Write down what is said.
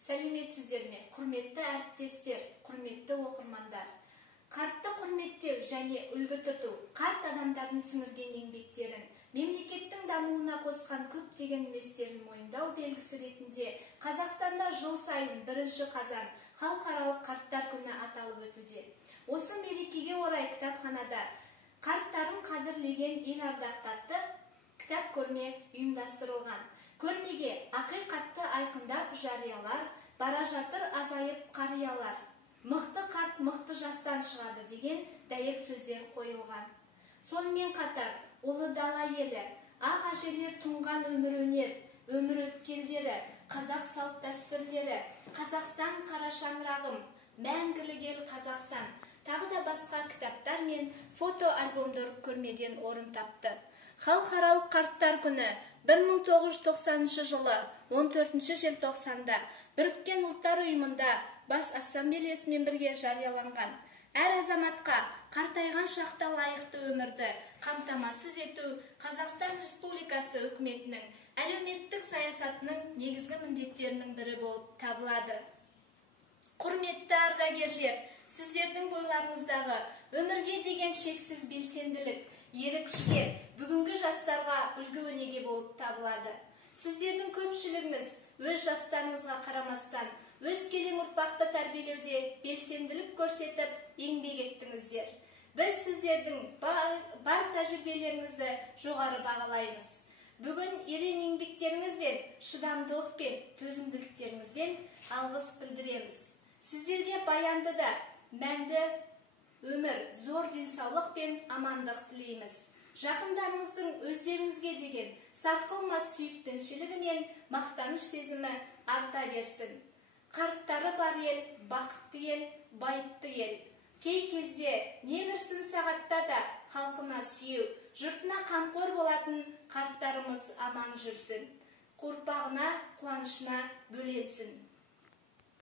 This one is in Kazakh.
Сәлеметсіздер ме, құрметті әріптестер, құрметті оқырмандар. Қартты құрметтеу және үлгі тұту, қарт адамдардың сіңірген еңбектерін, мемлекеттің дамуына қосқан көптеген үлестерін мойындау белгісі ретінде Қазақстанда жыл сайын 1 қазан халықаралық қарттар күні аталып өтуде. Осы мерекеге орай кітапханада «Қарттарын қадірлеген ел ардақты» атты кітап көрме ұйымдастырылған. Көрмеге ақиқатты айқындап жариялар, бара жатыр азайып қариялар, мықты қарт мықты жастан шығады деген дәйек сөздер қойылған. Сонымен қатар ұлы дала елі, ақ әжелер тұнған өмір өнер, өмір өткелдері, қазақ салт дәстүрлері, Қазақстан қара шаңырағым, мәңгілік ел Қазақстан, тағы да басқа кітаптар мен фото альбомдар көрмеден орын тапты. Халықаралық қарттар күні 1990 жылы 14 желтоқсанда Біріккен ұлттар ұйымында бас ассамблеясымен бірге жарияланған. Әр азаматқа қартайған шақта лайықты өмірді қамтамасыз ету Қазақстан Республикасы үкіметінің әлеуметтік саясатының негізгі міндеттерінің бірі болып табылады. Құрметті ардагерлер, сіздердің бойларыңыздағы өмірге деген шексіз белсенділік, ерік-жігер бүгінгі жастарға үлгі өнеге болып табылады. Сіздердің көпшілігіңіз өз жастарыңызға қарамастан, өз келең ұрпақты тәрбиелеуде белсенділік көрсетіп, еңбек еттіңіздер. Біз сіздердің бар тәжірибелеріңізді жоғары бағалаймыз. Бүгін ерен еңбектеріңізбен, шыдамдылықпен, төзімділіктеріңізбен алғыс білдіреміз. Сіздерге баянды да мәнді өмір, зор денсаулық пен амандық тілейміз. Жақындарыңыздың өздеріңізге деген сарқылмас сүйіспеншілігі мен мақтаныш сезімі арта берсін. Қарттары бар ел, бақытты ел, байыпты ел. Кей кезде небір сын сағатта да халқына сүйеу, жұртына қамқор болатын қарттарымыз аман жүрсін. Ұрпағына, қуанышына бөленсін.